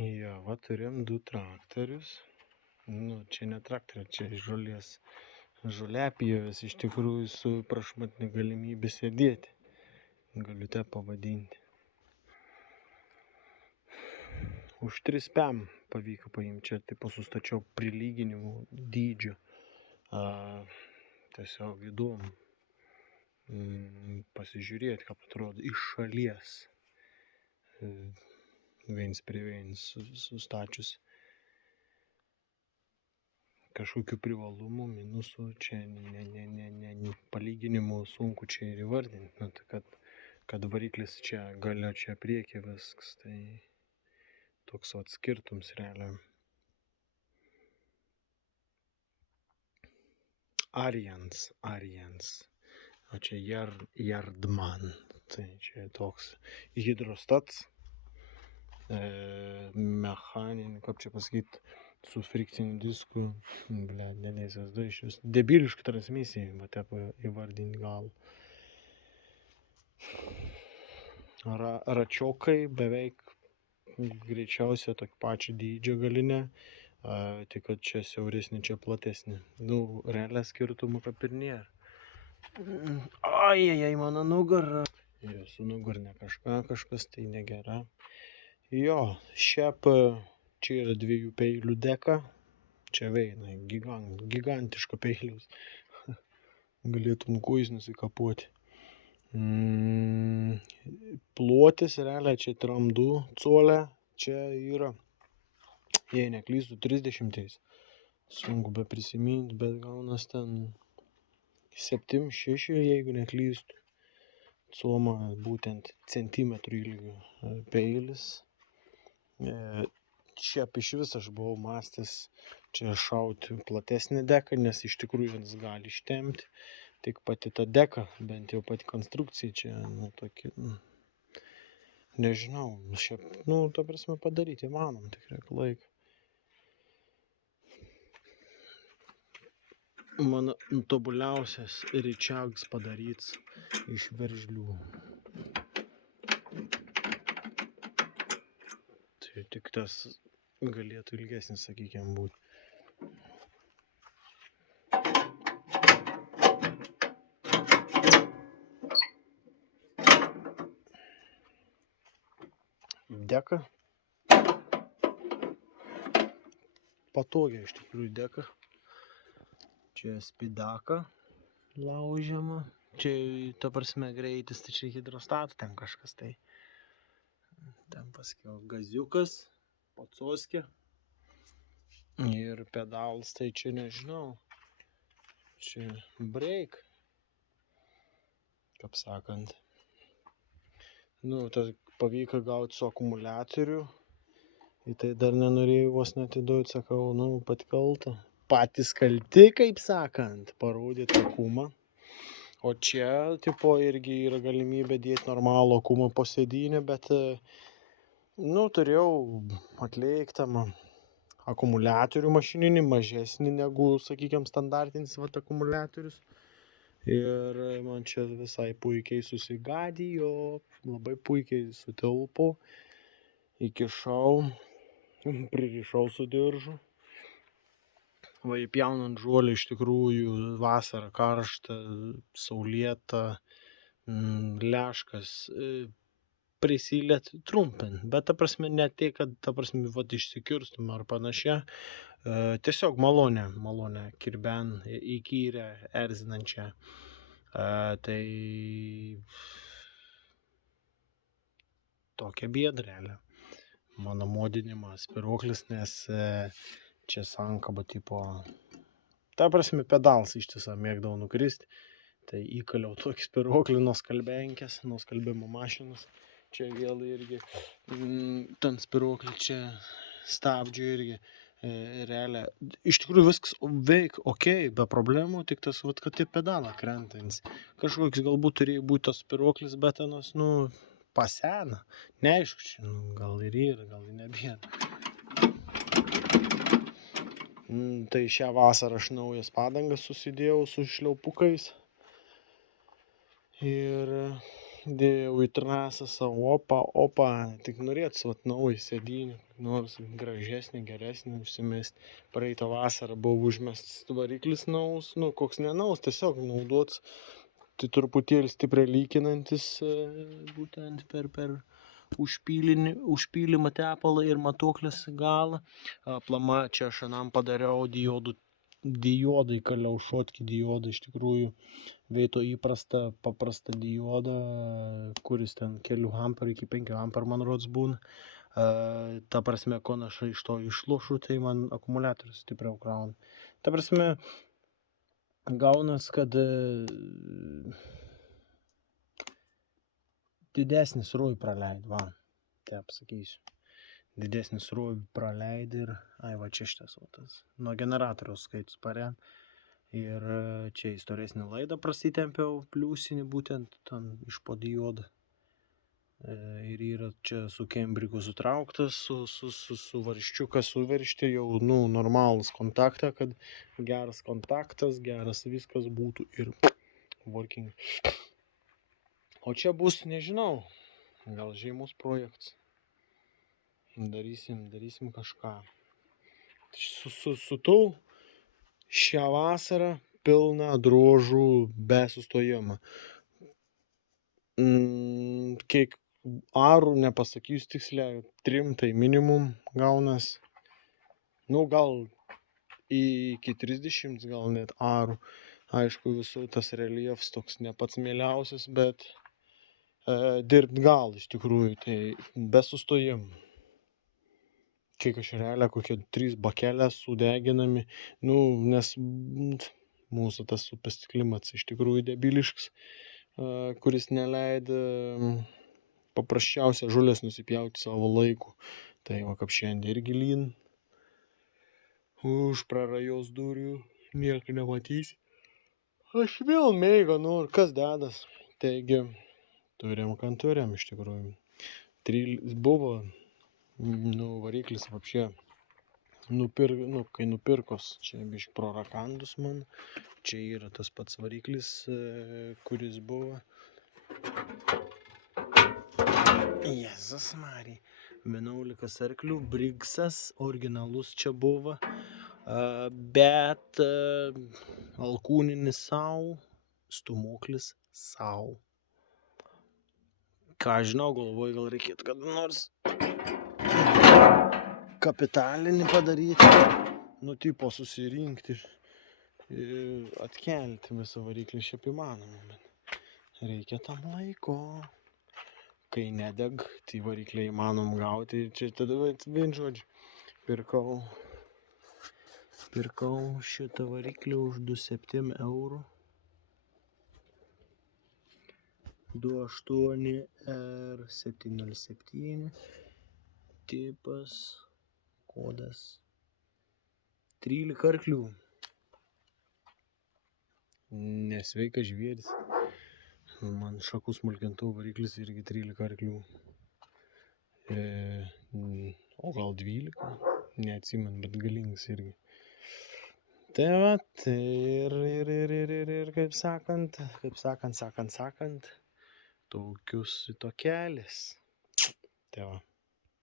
Jo, va turim 2 traktorius. Nu, čia ne traktoriai, čia žoliapjovės iš tikrųjų su prašmatnia galimybė sėdėti. Galiu te pavadinti. Už 3 pem pavyko paimti, čia taip sustačiau prilyginimų dydžio. Tiesiog įdomu pasižiūrėti, kaip atrodo iš šalies. Viens prie viens sustačius. Kažkokių privalumų, minusų čia palyginimų sunku čia ir įvardinti. Nu, tai kad variklis čia galia, čia priekį viskas, tai toks skirtums realiai. Arians. O čia Yardman. Tai čia toks hidrostats. Mechaninį, kaip čia pasakyti, su frikciniu disku, neįsivaizduoju iš vis. Debiliška transmisija, va taip įvardinti gal. Račiokai beveik greičiausiai tokio pačio dydžio galinė, tik kad čia siauresnė, čia platesnė. Nu, realią skirtumų kaip ir nėra. Ai, mano nugara. Jo, su nugarne kažkas tai negera. Jo, šiaip čia yra 2 peilių deka. Čia veina, gigantiška peilius. Galėtum kojus nusikapuoti. Plotis realiai čia 3,2 colio. Čia yra, jei neklystu, 30. Sunku be prisiminti, bet gaunas ten 7-6, jeigu neklystu. Coma būtent centimetrų ilgio peilis. Šiaip iš vis aš buvau mąstęs čia šauti platesnį deką, nes iš tikrųjų jis gali ištempti. Tik pati ta deka, bent jau pati konstrukcija čia, tokia, nežinau, šiaip, ta prasme padaryti įmanom, tik reikia laiko. Mano tobuliausias ryčiags padaryts iš veržlių. Tai tik tas galėtų ilgesnis, sakykime, būti. Deka. Patogiai iš tikrųjų deka. Čia spidaka laužiama. Čia, ta prasme, greitis, tai čia hidrostatų ten kažkas tai. Ten paskiau gaziukas, pacoskė. Ir pedalas, tai čia nežinau. Čia brake, kaip sakant. Tas pavyko gauti su akumuliatoriu. Į tai dar nenorėjau vos netiduoti, sakau, pat kalta. Patys kalti, kaip sakant, parodyti akumą. O čia, tipo, irgi yra galimybė dėti normalų akumą po sėdynę, bet, turėjau atliktamą akumuliatorių mašininį, mažesnį negu, sakykime, standartinis akumuliatorius. Ir man čia visai puikiai susigadijo, labai puikiai sutilpo, įkišau, pririšau su diržu. Va, įpjaunant žuolį iš tikrųjų vasarą karšta, saulėta, leškas, prisiliet trumpint. Bet ta prasme ne tai, kad ta prasme išsikirstum ar panašia. Tiesiog malonę kirben, įkyrę, erzinančią. Tai tokia bėdrelė. Mano modinimas spyruoklis, nes čia sankaba tipo. Ta prasme pedalas ištisą mėgdavau nukristi. Tai įkaliau tokį spyruoklį nuo skalbenkės, nuo skalbimo mašinos. Čia vėl irgi ten spyruoklį, čia stabdžių irgi. Realiai, iš tikrųjų viskas veik okei, be problemų, tik tas, kad tai pedalą krentins. Kažkoks galbūt turėjo būti tos spyruoklis, bet tenas, pasena. Neaišku, čia, gal ir yra, gal ir nebėra. Tai šią vasarą aš naujas padangas susidėjau su šliaupukais. Ir dėjau į trasą savo, opa, tik norėtus vat naują sėdynę, nors gražesnį, geresnį užsimest. Praeitą vasarą buvo užmestas variklis naus, nu koks nenaus, tiesiog naudots, tai truputėlį stipriai lykinantis, būtent per užpylimą tepalą ir matuoklės galą. Plama čia aš anam padariau diodai kaliau, šotkį diodą iš tikrųjų. Vieto paprastą diodą, kuris ten kelių amperų iki 5 amperų man rods būna. Ta prasme, ko aš iš to išlošu, tai man akumuliatorius stipriau krauna. Ta prasme, gaunas, kad didesnį srovį praleid, va, taip sakysiu. Didesnį srovį praleid ir, va čia šitas, va tas, nuo generatoriaus skaitus parem. Ir čia į storesnį laidą prasitempiau pliusinį, būtent ten iš po diodą. Ir yra čia su kembriku sutrauktas, su varščiukas suveršti jau, nu, normalus kontaktą, kad geras kontaktas, geras viskas būtų ir working. O čia bus, nežinau, gal žiemos projektas. Darysim kažką. Sutau šią vasarą pilną drožų be sustojimo. Kiek arų nepasakysiu tiksliai, 3 tai minimum gaunas. Nu, gal iki 30, gal net arų. Aišku, visų tas reljefas toks ne pats mieliausias, bet dirbt gal iš tikrųjų, tai be sustojimų. Kiek aš realiai kokie 3 bakelės sudeginami, nu, nes mūsų tas upės klimatas iš tikrųjų debiliškas, kuris neleida paprasčiausia žulės nusipjauti savo laiku. Tai va, kaip šiandien irgi lyn, už prarajos durių nieko nematysi. Aš vėl meiga, nu, ir kas dedas. Taigi, turim iš tikrųjų. Buvo, nu, variklis apšė, kai nupirkos, čia biški pro rakandus man, čia yra tas pats variklis, kuris buvo. Jėzus Marija, 11 arklių, Briggsas, originalus čia buvo, bet alkūninis sau, stumoklis sau. Ką žinau, galvoju, gal reikėtų kada nors kapitalinį padaryti, nu, tipo susirinkti ir atkelti visą variklį šiaip įmanoma, bet reikia tam laiko. Kai nedeg, tai varikliai įmanom gauti, čia tada vien žodžiu. Pirkau šitą variklį už 27 eurų. 28 R707, tipas, kodas, 13 arklių. Nesveikas žvėris. Man šakų smulkintuvo variklis irgi 13 arklių. O gal 12, neatsimenu, bet galingas irgi. Tai va, ir kaip sakant, tokius tokelis. Tai va.